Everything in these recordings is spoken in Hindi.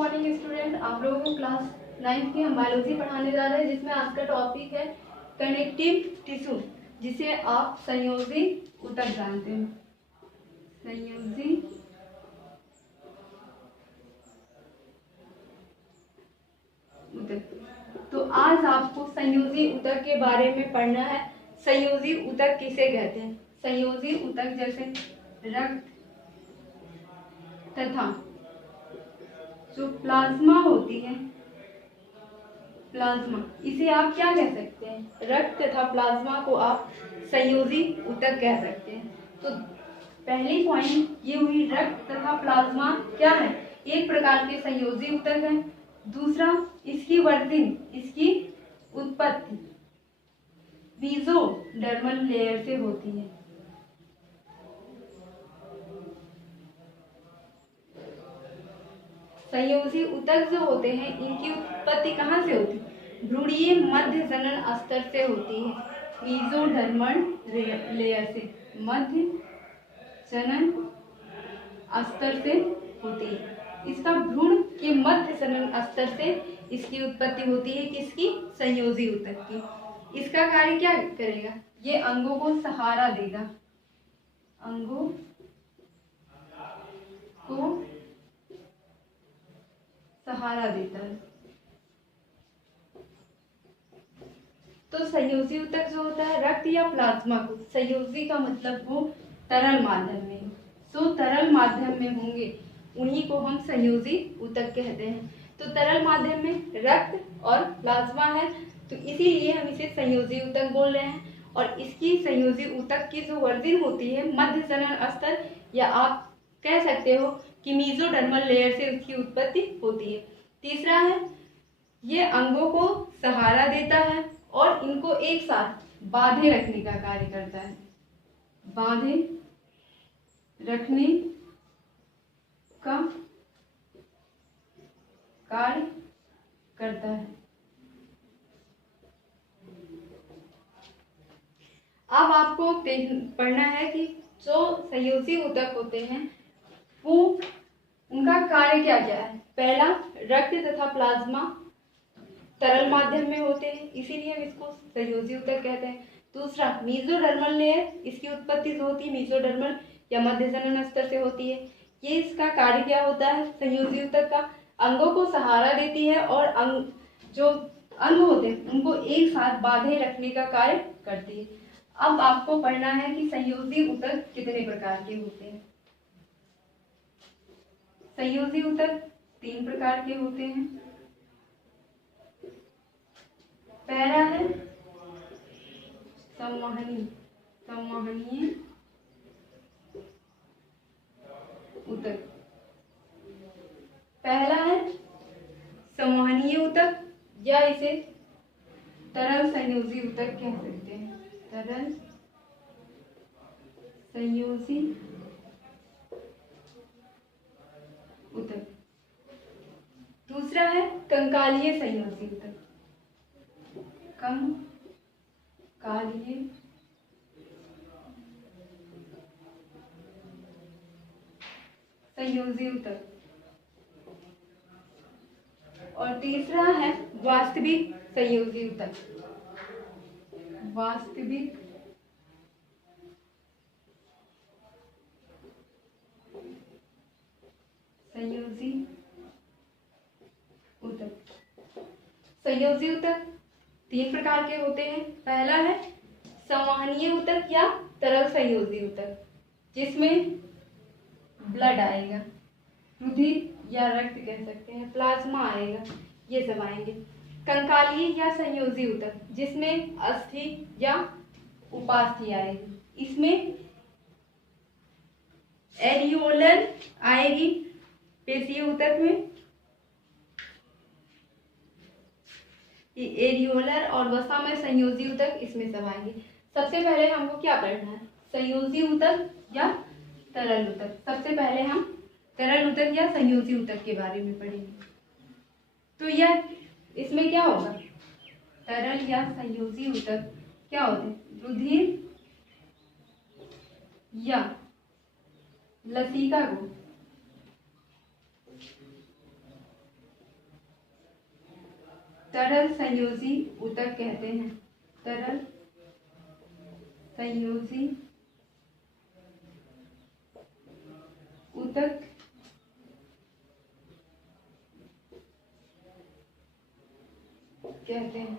मॉर्निंग स्टूडेंट, आप लोगों को क्लास 9 की हम बायोलॉजी पढ़ाने जा रहे हैं, जिसमें आज का टॉपिक है कनेक्टिव टिश्यू, जिसे आप संयोजी ऊतक जानते हैं। संयोजी ऊतक। तो आज आपको संयोजी ऊतक के बारे में पढ़ना है। संयोजी ऊतक किसे कहते हैं? संयोजी ऊतक जैसे रक्त तथा जो प्लाज्मा होती है, प्लाज्मा, इसे आप क्या कह सकते हैं? रक्त तथा प्लाज्मा को आप संयोजी ऊतक कह सकते हैं। तो पहली पॉइंट ये हुई, रक्त तथा प्लाज्मा क्या है? एक प्रकार के संयोजी ऊतक है। दूसरा, इसकी वर्किंग, इसकी उत्पत्ति मेसोडर्मल लेयर से होती है। संयोजी ऊतक जो होते हैं, इनकी उत्पत्ति कहाँ से होती है? भ्रूणीय मध्य जनन स्तर से होती है, मेसोडर्मल लेयर से, मध्य जनन स्तर से होती है। इसका भ्रूण के मध्य जनन स्तर से इसकी उत्पत्ति होती है। किसकी? संयोजी ऊतक की। इसका कार्य क्या करेगा? ये अंगों को सहारा देगा, अंगों को सहारा देता है। तो संयोजी ऊतक जो होता है, रक्त या प्लाज्मा को, संयोजी का मतलब वो तरल माध्यम में, जो तरल माध्यम में होंगे उन्हीं को हम संयोजी ऊतक कहते हैं। तो तरल माध्यम में रक्त और प्लाज्मा है, तो इसीलिए हम इसे संयोजी ऊतक बोल रहे हैं। और इसकी संयोजी ऊतक की जो वर्जिन होती है, मध्य जनन स्तर, या आप कह सकते हो कि मेसोडर्मल लेयर से उसकी उत्पत्ति होती है। तीसरा है, ये अंगों को सहारा देता है और इनको एक साथ बांधे रखने का कार्य करता है, बांधे रखने का कार्य करता है। अब आपको पढ़ना है कि जो संयोजी ऊतक होते हैं वो उनका कार्य क्या क्या है। पहला, रक्त तथा प्लाज्मा तरल माध्यम में होते हैं, इसीलिए हम इसको संयोजी ऊतक कहते हैं। दूसरा, मेसोडर्मल लेयर, इसकी उत्पत्ति जो होती है मेसोडर्मल या मध्य जनन स्तर से होती है। ये इसका कार्य क्या होता है संयोजी ऊतक का? अंगों को सहारा देती है और जो अंग होते हैं उनको एक साथ बांधे रखने का कार्य करती है। अब आपको पढ़ना है कि संयोजी ऊतक कितने प्रकार के होते हैं। संयोजी ऊतक 3 प्रकार के होते हैं। पहला है संवहनी, संवहनीय ऊतक। पहला है संवहनीय ऊतक, या इसे तरल संयोजी ऊतक कह सकते हैं, तरल संयोजी ऊतक। दूसरा है कंकालीय संयोजी ऊतक, कंकालीय संयोजी ऊतक। और तीसरा है वास्तविक संयोजी ऊतक, वास्तविक संयोजी ऊतक। संयोजी ऊतक 3 प्रकार के होते हैं। पहला है संवहनीय ऊतक या तरल संयोजी ऊतक, जिसमें ब्लड आएगा, रुधिर या रक्त कह सकते हैं, प्लाज्मा आएगा, ये सब आएंगे। कंकालीय या संयोजी ऊतक, जिसमें अस्थि या उपास्थि आएगी, इसमें एरियोलर आएगी पेशीय ऊतक में, एरियोलर और वसामय संयोजी ऊतक इसमें सब आएंगे। सबसे पहले हमको क्या पढ़ना है? संयोजी ऊतक या तरल ऊतक। सबसे पहले हम तरल ऊतक या संयोजी ऊतक के बारे में पढ़ेंगे। तो यह इसमें क्या होगा? तरल या संयोजी ऊतक क्या होते हैं? रुधिर या लसिका को तरल संयोजी ऊतक कहते हैं। तरल संयोजी ऊतक कहते हैं।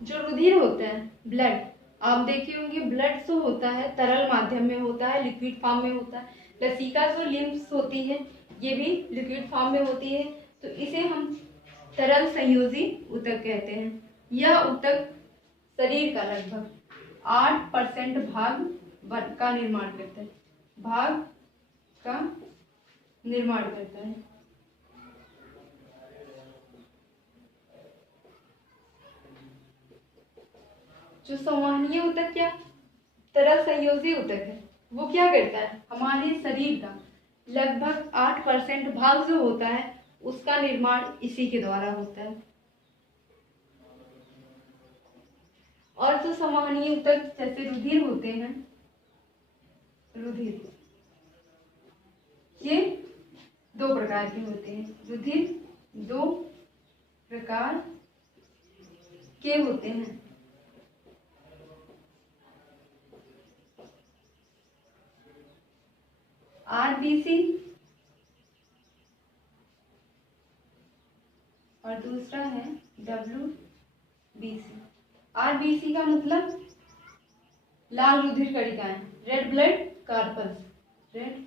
जो रुधिर होता है, ब्लड, आप देखे होंगे ब्लड जो होता है तरल माध्यम में होता है, लिक्विड फॉर्म में होता है। लसिका जो लिम्फ्स होती है ये भी लिक्विड फॉर्म में होती है, तो इसे हम तरल संयोजी ऊतक कहते हैं। यह ऊतक शरीर का लगभग 8% भाग का निर्माण करता है। भाग का निर्माण करता है। जो संवहनीय ऊतक क्या तरल संयोजी ऊतक है वो क्या करता है, हमारे शरीर का लगभग 8% भाग जो होता है उसका निर्माण इसी के द्वारा होता है। और जो संवहनीय ऊतक जैसे रुधिर होते हैं, रुधिर ये 2 प्रकार के होते हैं। रुधिर 2 प्रकार के होते हैं। आरबीसी और दूसरा है डब्ल्यूबीसी। आरबीसी का मतलब लाल रुधिर कणिकाएं, red blood corpuscles, red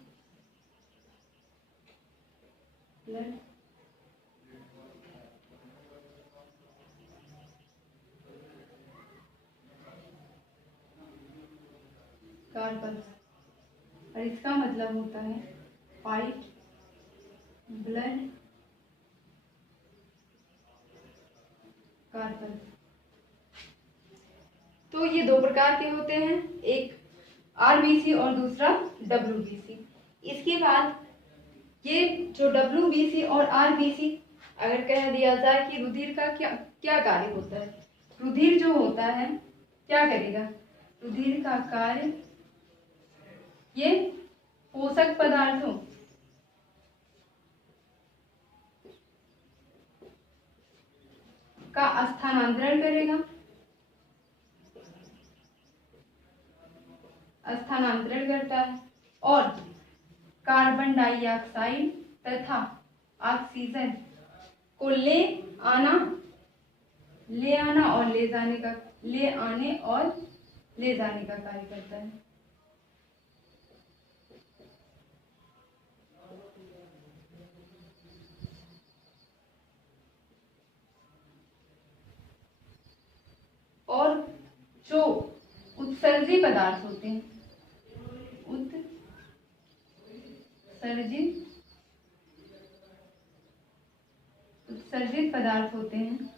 blood corpuscles, और इसका मतलब होता है व्हाइट ब्लड कार्पल्स। तो ये 2 प्रकार के होते हैं, एक आरबीसी और दूसरा डब्ल्यूबीसी। इसके बाद ये जो डब्ल्यूबीसी और आरबीसी, अगर कह दिया जाए कि रुधिर का क्या क्या कार्य होता है, रुधिर जो होता है क्या करेगा, रुधिर का कार्य ये पोषक पदार्थों का स्थानांतरण करेगा, स्थानांतरण करता है, और कार्बन डाइऑक्साइड तथा ऑक्सीजन को ले आने और ले जाने का कार्य करता है। और जो उत्सर्जी पदार्थ होते हैं, उत्सर्जित पदार्थ होते हैं,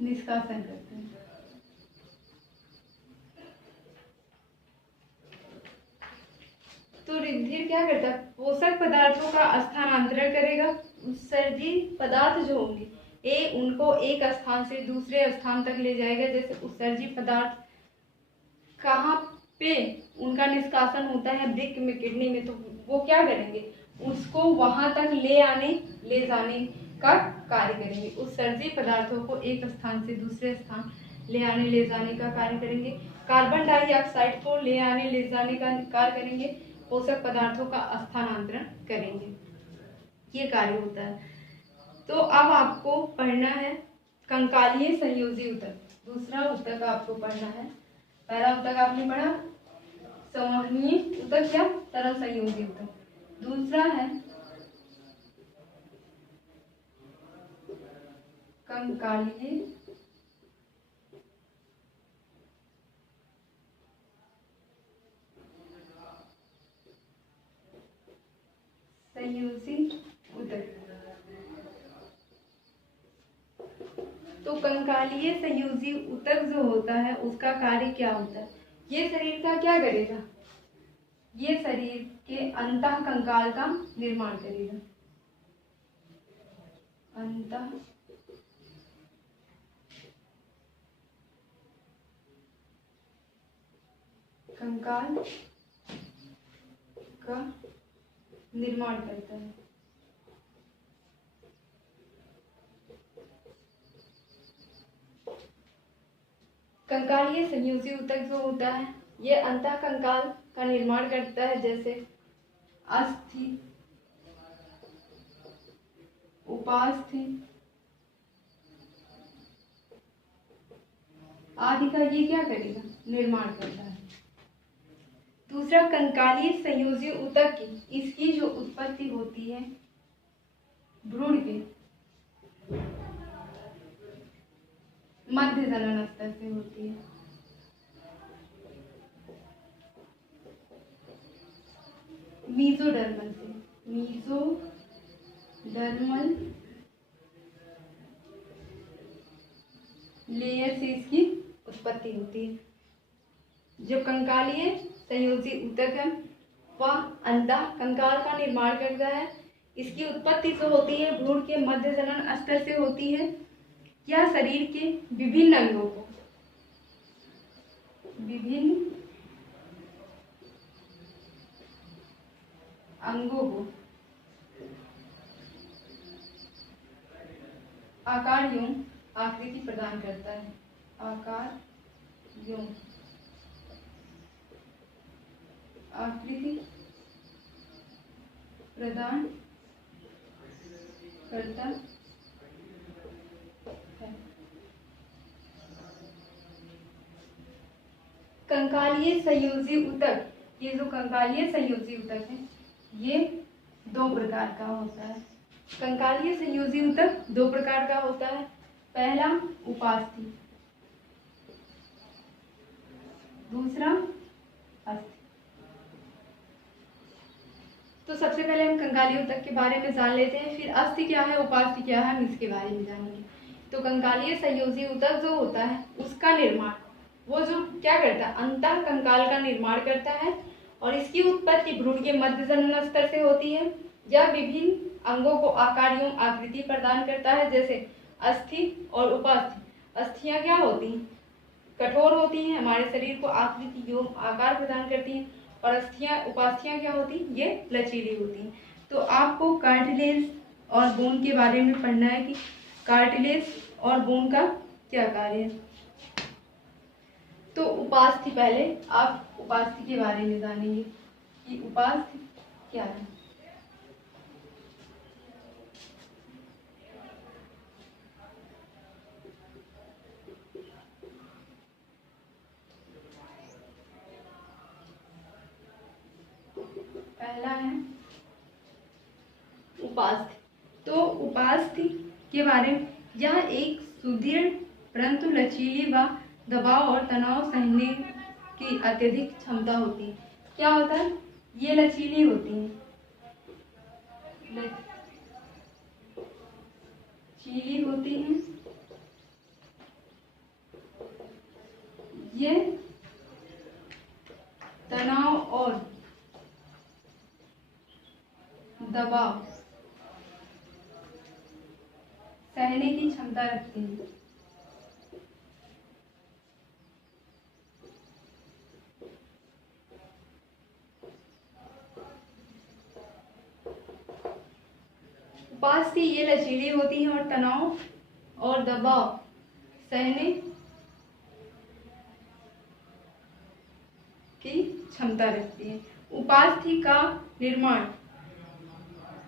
निष्कासन करते हैं। तो रुधिर क्या करता है, पोषक पदार्थों का स्थानांतरण करेगा। उत्सर्जित पदार्थ जो होंगे उनको एक स्थान से दूसरे स्थान तक ले जाएगा। जैसे उत्सर्जित पदार्थ कहाँ पे उनका निष्कासन होता है, वृक्क में, किडनी में, तो वो क्या करेंगे, उसको वहां तक ले जाने का कार्य करेंगे। उत्सर्जित पदार्थों को एक स्थान से दूसरे स्थान ले जाने का कार्य करेंगे। कार्बन डाइऑक्साइड को ले जाने का कार्य करेंगे। पोषक पदार्थों का स्थानांतरण करेंगे, ये कार्य होता है। तो अब आपको पढ़ना है कंकालीय संयोजी ऊतक। दूसरा ऊतक आपको पढ़ना है। पहला ऊतक आपने पढ़ा संवहनीय ऊतक या तरल संयोजी ऊतक, दूसरा है कंकालीय संयोजी ऊतक। तो कंकालीय संयोजी ऊतक जो होता है उसका कार्य क्या होता है, ये शरीर का क्या करेगा, ये शरीर के अंतः कंकाल का निर्माण करेगा। अंतः कंकाल का निर्माण करता है। कंकालीय संयोजी ऊतक जो होता है ये अंतः कंकाल का निर्माण करता है, जैसे अस्थि, उपास्थि आदि का ये क्या करेगा, निर्माण करता है। दूसरा, कंकालीय संयोजी ऊतक की इसकी जो उत्पत्ति होती है भ्रूण के मध्य जनन स्तर से होती है। मीजोडर्मल से, मीजोडर्मल लेयर से इसकी उत्पत्ति होती है। जो कंकालीय संयोजी ऊतक है वह अंतः कंकाल का निर्माण करता है। इसकी उत्पत्ति जो होती है भ्रूण के मध्य जनन स्तर से होती है। यह शरीर के विभिन्न अंगों को आकार एवं आकृति प्रदान करता है। आकार एवं आकृति प्रदान करता है। कंकालीय संयोजी ऊतक, ये जो कंकालीय संयोजी ऊतक है ये दो प्रकार का होता है। कंकालीय संयोजी ऊतक दो प्रकार का होता है। पहला उपास्थि, दूसरा अस्थि। तो सबसे पहले हम कंकालीय ऊतक के बारे में जान लेते हैं, फिर अस्थि क्या है, उपास्थि क्या है, हम इसके बारे में जानेंगे। तो कंकालीय संयोजी ऊतक जो होता है उसका निर्माण वो जो क्या करता है, अंतः कंकाल का निर्माण करता है और इसकी उत्पत्ति भ्रूण के मध्य जनन स्तर से होती है। यह विभिन्न अंगों को आकार एवं आकृति प्रदान करता है, जैसे अस्थि और उपास्थि। अस्थियां क्या होती हैं, कठोर होती हैं, हमारे शरीर को आकृति एवं आकार प्रदान करती हैं, और अस्थियां उपास्थियां क्या होती हैं, ये लचीली होती हैं। तो आपको कार्टिलेज और बोन के बारे में पढ़ना है कि कार्टिलेज और बोन का क्या कार्य है। तो उपास्थि, पहले आप उपास्थि के बारे में जानेंगे कि उपास्थि क्या है। पहला है उपास्थि। तो उपास्थि के बारे में, यह एक सुदृढ़ परंतु लचीली व दबाव और तनाव सहने की अत्यधिक क्षमता होती है। क्या होता है, ये लचीली होती है, लचीली होती हैं, ये तनाव और दबाव सहने की क्षमता रखती है। उपास्थि ये लचीली होती है और तनाव और दबाव सहने की क्षमता रखती है। उपास्थि का निर्माण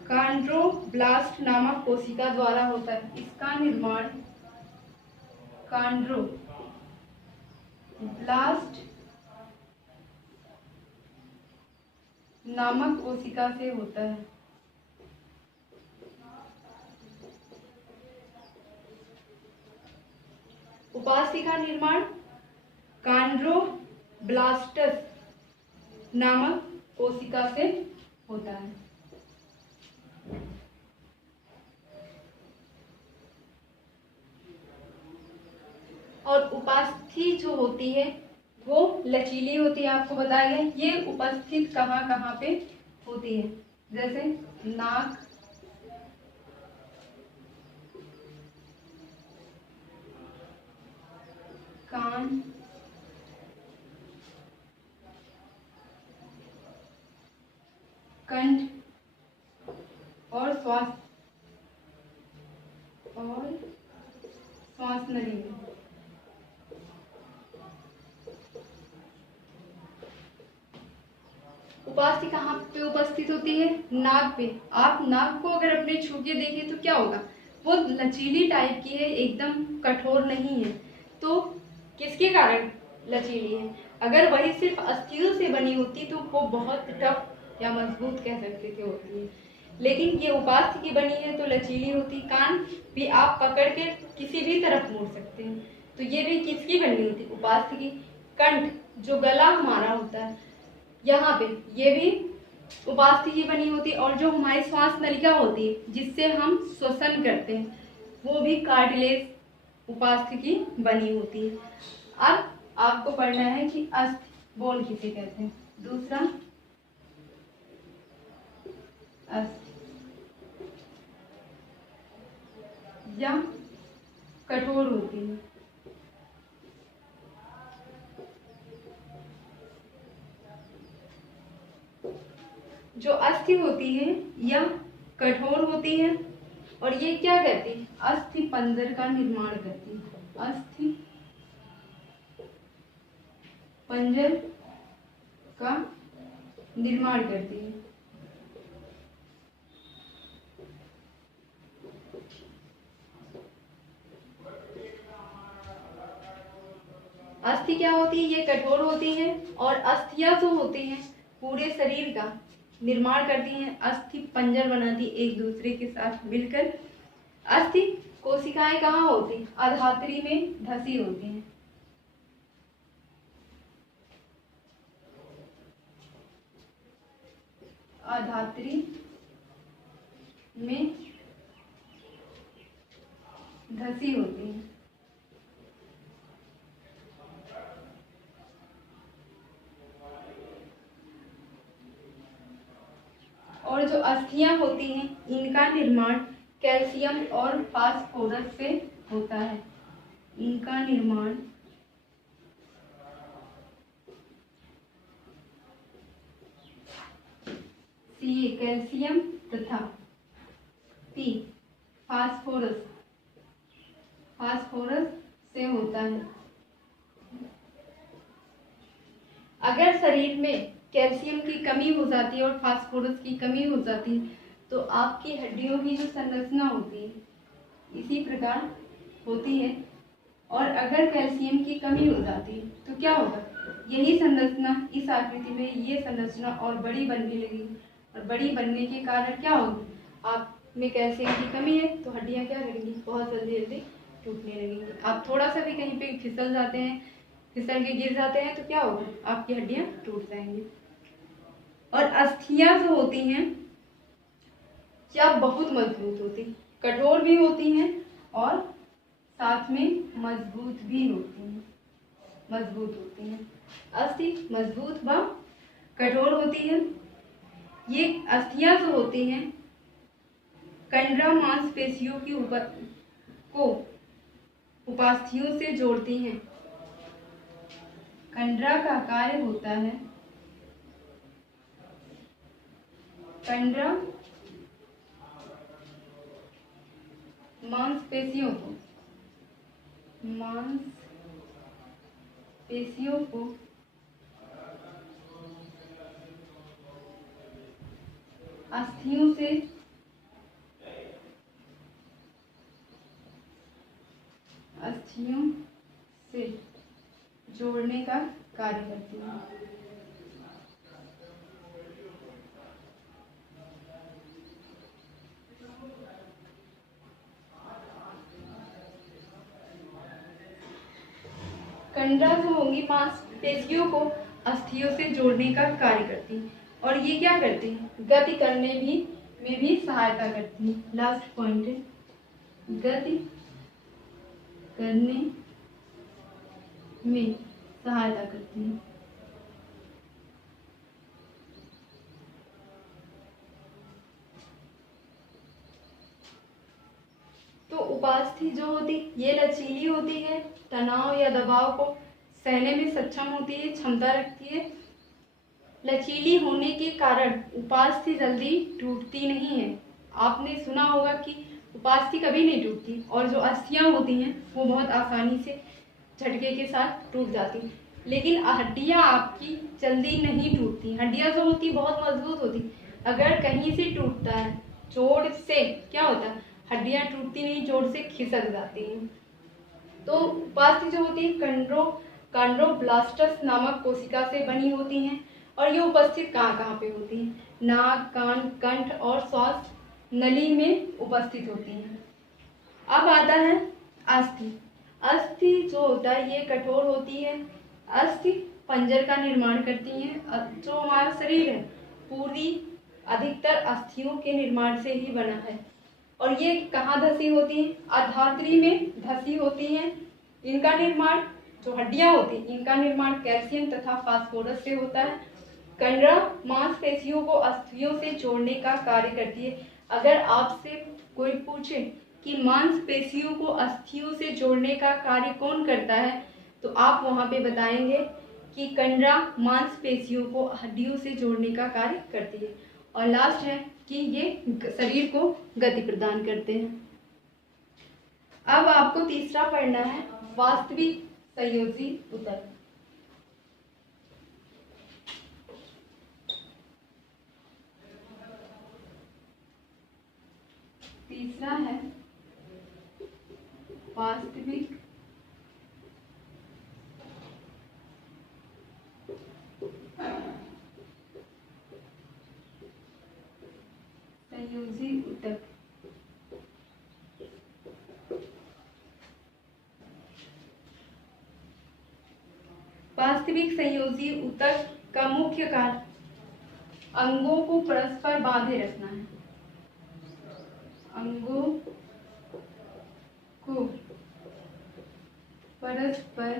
कॉन्ड्रोब्लास्ट नामक कोशिका द्वारा होता है। इसका निर्माण कॉन्ड्रोब्लास्ट नामक कोशिका से होता है। उपास्थि का निर्माण कॉन्ड्रोब्लास्टस नामक कोशिका से होता है। और उपास्थि जो होती है वो लचीली होती है, आपको बताया गया। ये उपस्थित कहाँ कहाँ पे होती है, जैसे नाक, कान, कंठ और श्वास नली में। उपास्थि कहाँ पे उपस्थित होती है? नाक पे। आप नाक को अगर अपने छू के देखें तो क्या होगा? वो लचीली टाइप की है, एकदम कठोर नहीं है। तो किसके कारण लचीली है? अगर वही सिर्फ अस्थियों से बनी होती तो वो बहुत टफ या मजबूत कह सकते थे होती है, लेकिन ये उपास्थि की बनी है तो लचीली होती। कान भी आप पकड़ के किसी भी तरफ मोड़ सकते हैं, तो ये भी किसकी बनी होती? उपास्थि की। कंठ, जो गला हमारा होता है यहाँ पे, ये भी उपास्थि की बनी होती है। और जो हमारी श्वास नलिका होती है जिससे हम श्वसन करते हैं, वो भी कार्टिलेज उपास्थि की बनी होती है। अब आपको पढ़ना है कि अस्थि बोन किसे कहते हैं। दूसरा, अस्थि या कठोर होती है। जो अस्थि होती है या कठोर होती है, और ये क्या करती है? अस्थि पंजर का निर्माण करती है। अस्थि पंजर का निर्माण करती है। अस्थि क्या होती है? ये कठोर होती है, और अस्थियां जो होती हैं पूरे शरीर का निर्माण करती हैं। अस्थि पंजर बनाती एक दूसरे के साथ मिलकर। अस्थि कोशिकाएं कहाँ होती? अधात्री में धसी होती हैं। अधात्री में धसी होती हैं। और जो अस्थियां होती हैं इनका निर्माण कैल्शियम और फास्फोरस से होता है। इनका निर्माण सी कैल्शियम तथा टी फास्फोरस से होता है। अगर शरीर में कैल्शियम की कमी हो जाती है और फास्फोरस की कमी हो जाती है तो आपकी हड्डियों की जो संरचना होती है इसी प्रकार होती है। और अगर कैल्शियम की कमी हो जाती है तो क्या होगा? यही संरचना, इस आकृति में ये संरचना और बड़ी बनने लगेगी, और बड़ी बनने के कारण क्या होगी? आप में कैल्शियम की कमी है तो हड्डियां क्या करेंगी? बहुत जल्दी जल्दी टूटने लगेंगी। आप थोड़ा सा भी कहीं पे फिसल जाते हैं, फिसल के गिर जाते हैं तो क्या होगा? आपकी हड्डियां टूट जाएंगी। और अस्थियां जो होती हैं क्या बहुत मजबूत होती, कठोर भी होती हैं और साथ में मजबूत भी होती हैं। मजबूत होती हैं। अस्थि मजबूत व कठोर होती है। ये अस्थियां जो होती हैं कंडरा मांसपेशियों की को उपास्थियों से जोड़ती हैं। कंडरा का कार्य होता है, कंडरा मांसपेशियों को अस्थियों से जोड़ने का कार्य करती है। कंडरा जो होंगी मांसपेशियों को अस्थियों से जोड़ने का कार्य करती है, और ये क्या करती है? गति करने में भी सहायता करती है। लास्ट पॉइंट है, गति करने में सहायता करती है। तो उपास्थि जो होती ये लचीली होती है, तनाव या दबाव को सहने में सक्षम होती है, क्षमता रखती है, लचीली होने के कारण उपास्थि जल्दी टूटती नहीं है। आपने सुना होगा कि उपास्थि कभी नहीं टूटती, और जो अस्थियां होती हैं वो बहुत आसानी से झटके के साथ टूट जाती हैं। लेकिन हड्डियां आपकी जल्दी नहीं टूटती। हड्डियां जो होती बहुत मजबूत होती, अगर कहीं से टूटता है चोट से क्या होता है, हड्डियां टूटती नहीं, चोट से खिसक जाती हैं। तो उपास्थि जो होती है कंड्रोब्लास्टस नामक कोशिका से बनी होती हैं, और ये उपस्थित कहाँ कहाँ पे होती हैं, नाक, कान, कंठ और श्वास नली में उपस्थित होती हैं। अब आता है अस्थि। अस्थि जो होता है ये कठोर होती है। अस्थि पंजर का निर्माण करती हैं। जो हमारा शरीर है पूरी अधिकतर अस्थियों के निर्माण से ही बना है, और ये कहाँ धसी होती हैं, आधात्री में धसी होती हैं। इनका निर्माण, जो हड्डियां होती हैं इनका निर्माण कैल्शियम तथा फास्फोरस से होता है। कंडरा मांसपेशियों को अस्थियों से जोड़ने का कार्य करती है। अगर आपसे कोई पूछे कि मांसपेशियों को अस्थियों से जोड़ने का कार्य कौन करता है, तो आप वहां पे बताएंगे कि कंडरा मांसपेशियों को हड्डियों से जोड़ने का कार्य करती है। और लास्ट है कि ये शरीर को गति प्रदान करते हैं। अब आपको तीसरा पढ़ना है वास्तविक संयोजी ऊतक। तीसरा है वास्तविक संयोजी ऊतक। वास्तविक संयोजी ऊतक का मुख्य कार्य अंगों को परस्पर बांधे रखना है। अंगों को परस्पर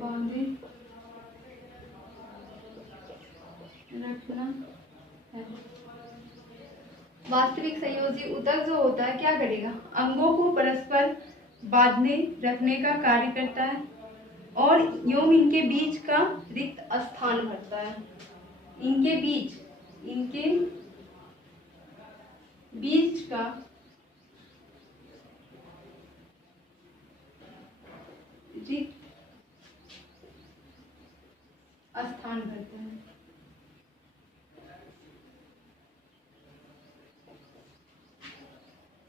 बांधे रखना है। वास्तविक संयोजी ऊतक जो होता है क्या करेगा, अंगों को परस्पर बांधने रखने का कार्य करता है, और यूं इनके बीच का रिक्त स्थान भरता है। इनके बीच का रिक्त स्थान भरता है।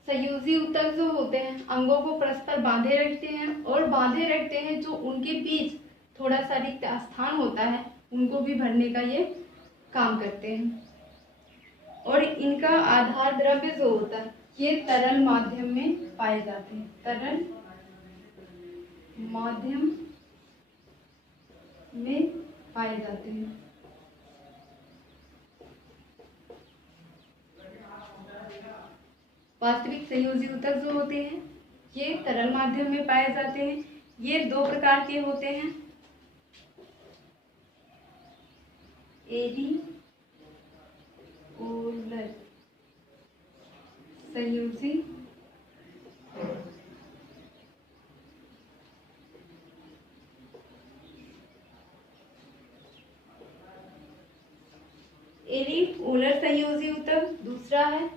संयोजी ऊतक जो होते हैं अंगों को परस्पर बांधे रखते हैं, और बांधे रखते हैं जो उनके बीच थोड़ा सा रिक्त स्थान होता है उनको भी भरने का ये काम करते हैं। और इनका आधार द्रव्य जो होता है ये तरल माध्यम में पाए जाते हैं। तरल माध्यम में पाए जाते हैं। वास्तविक संयोजी ऊतक जो होते हैं ये तरल माध्यम में पाए जाते हैं। ये दो प्रकार के होते हैं, एरिओलर संयोजी एरिओलर संयोजी ऊतक। दूसरा है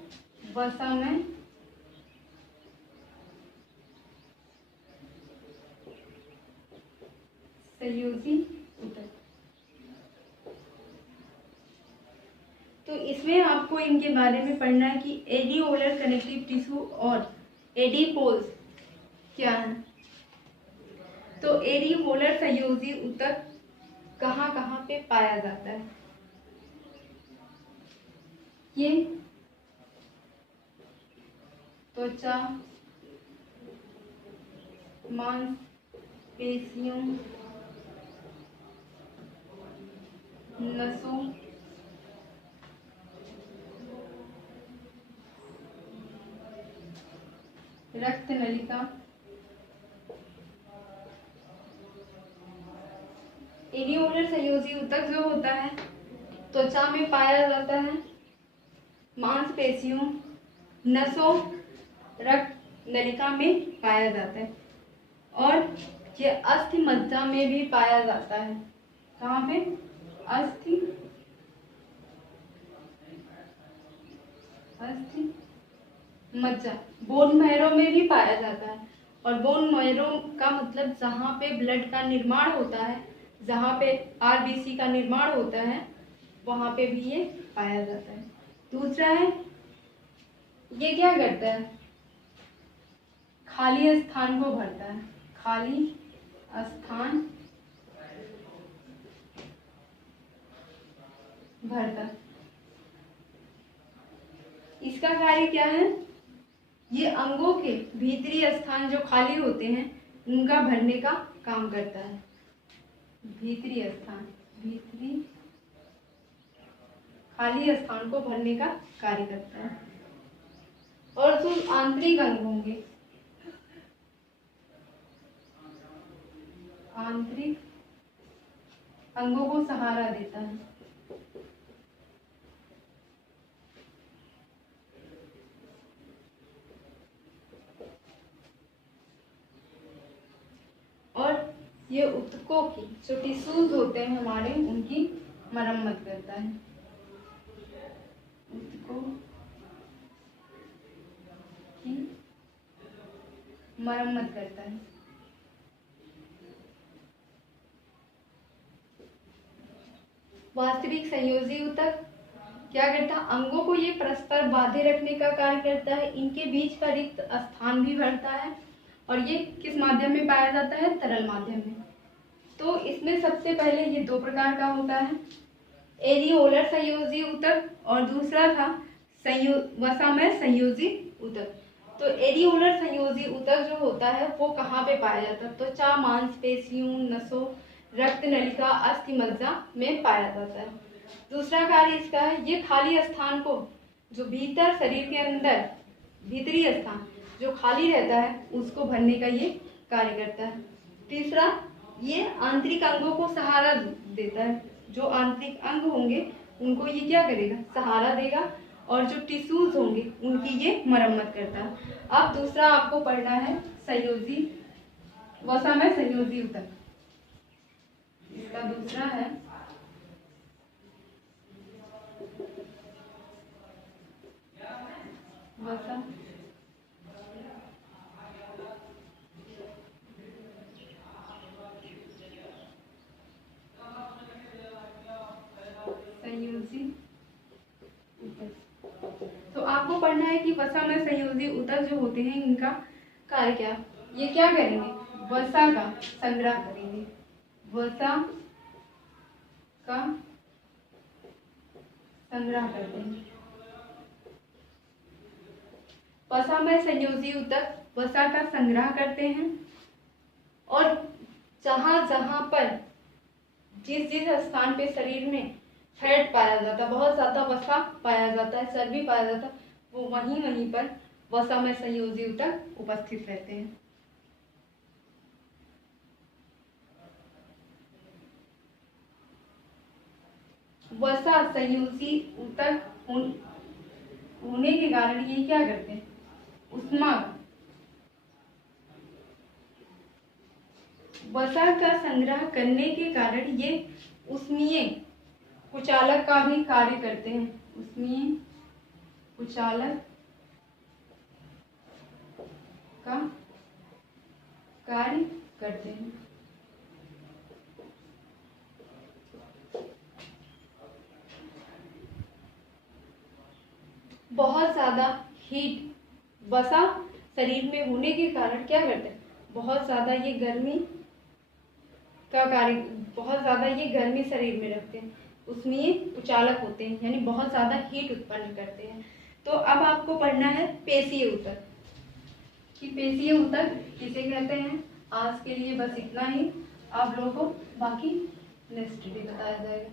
वसा में संयोजी ऊतक। तो इसमें आपको इनके बारे में पढ़ना है कि एडिओलर कनेक्टिव टिश्यू और एडिपोल्स क्या है। तो एडिओलर संयोजी ऊतक कहाँ कहाँ पे पाया जाता है, ये त्वचा, मांसपेशियों, नसों, रक्त नलिका, एडिओलर संयोजी ऊतक जो होता है त्वचा में पाया जाता है, मांसपेशियों, नसों, रक्त नलिका में पाया जाता है। और ये अस्थि मज्जा में भी पाया जाता है। कहाँ पे? अस्थि मज्जा, बोन मैरो में भी पाया जाता है। और बोन मैरो का मतलब जहाँ पे ब्लड का निर्माण होता है, जहाँ पे आरबीसी का निर्माण होता है, वहाँ पे भी ये पाया जाता है। दूसरा है, ये क्या करता है? खाली स्थान को भरता है। खाली स्थान भरता। इसका कार्य क्या है? ये अंगों के भीतरी स्थान जो खाली होते हैं उनका भरने का काम करता है। भीतरी स्थान, भीतरी खाली स्थान को भरने का कार्य करता है। और जो आंतरिक अंग होंगे, आंतरिक अंगों को सहारा देता है। और ये ऊतकों की जो टिश्यूज होते हैं हमारे, उनकी मरम्मत करता है। ऊतकों की मरम्मत करता है। वास्तविक संयोजी ऊतक क्या करता है? अंगों को ये परस्पर बांधे रखने का कार्य करता है। इनके बीच का रिक्त स्थान भी भरता है। और ये किस माध्यम में पाया जाता है? तरल माध्यम में। तो इसमें सबसे पहले ये दो प्रकार का होता है, एरियोलर संयोजी ऊतक और दूसरा था वसामय संयोजी ऊतक। तो एरियोलर संयोजी ऊतक जो होता है वो कहाँ पे पाया जाता है? त्वचा, मांसपेशियों, नसों, रक्त नलिका, अस्थि मज्जा में पाया जाता है। दूसरा कार्य इसका है, ये खाली स्थान को जो भीतर शरीर के अंदर भीतरी स्थान जो खाली रहता है उसको भरने का ये कार्य करता है। तीसरा, ये आंतरिक अंगों को सहारा देता है। जो आंतरिक अंग होंगे उनको ये क्या करेगा? सहारा देगा। और जो टिश्यूज होंगे उनकी ये मरम्मत करता है। अब दूसरा आपको पढ़ना है संयोजी वसामय संयोजी ऊतक। इसका दूसरा है वसा संयोजी ऊतक। तो आपको पढ़ना है कि वसामय संयोजी ऊतक जो होते हैं इनका कार्य क्या? ये क्या करेंगे? वसा का संग्रह करेंगे। वसा का संग्रह करते हैं। वसामय संयोजी ऊतक वसा का संग्रह करते हैं। और जहां जहां पर जिस जिस स्थान पे शरीर में फैट पाया जाता है, बहुत ज्यादा वसा पाया जाता है, चर्बी पाया जाता है, वो वहीं वहीं पर वसामय संयोजी ऊतक उपस्थित रहते हैं। वसा संयोजी ऊतक होने के कारण ये क्या करते हैं? उष्मा, वसा का संग्रह करने के कारण ये उष्मीय कुचालक का भी कार्य करते हैं। उष्मीय कुचालक का कार्य करते हैं। बहुत ज्यादा हीट वसा शरीर में होने के कारण क्या करते हैं? बहुत ज्यादा ये गर्मी का कार्य, बहुत ज्यादा ये गर्मी शरीर में रखते हैं, उसमें कुचालक होते हैं, यानी बहुत ज्यादा हीट उत्पन्न करते हैं। तो अब आपको पढ़ना है पेशीय ऊतक कि पेशीय ऊतक किसे कहते हैं। आज के लिए बस इतना ही, आप लोगों को बाकी नेक्स्ट डे बताया जाएगा।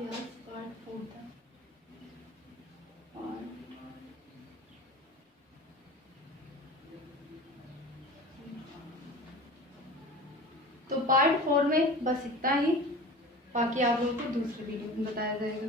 यह पार्ट 4 था। तो पार्ट 4 में बस इतना ही, बाकी आप लोगों को दूसरे वीडियो में बताया जाएगा।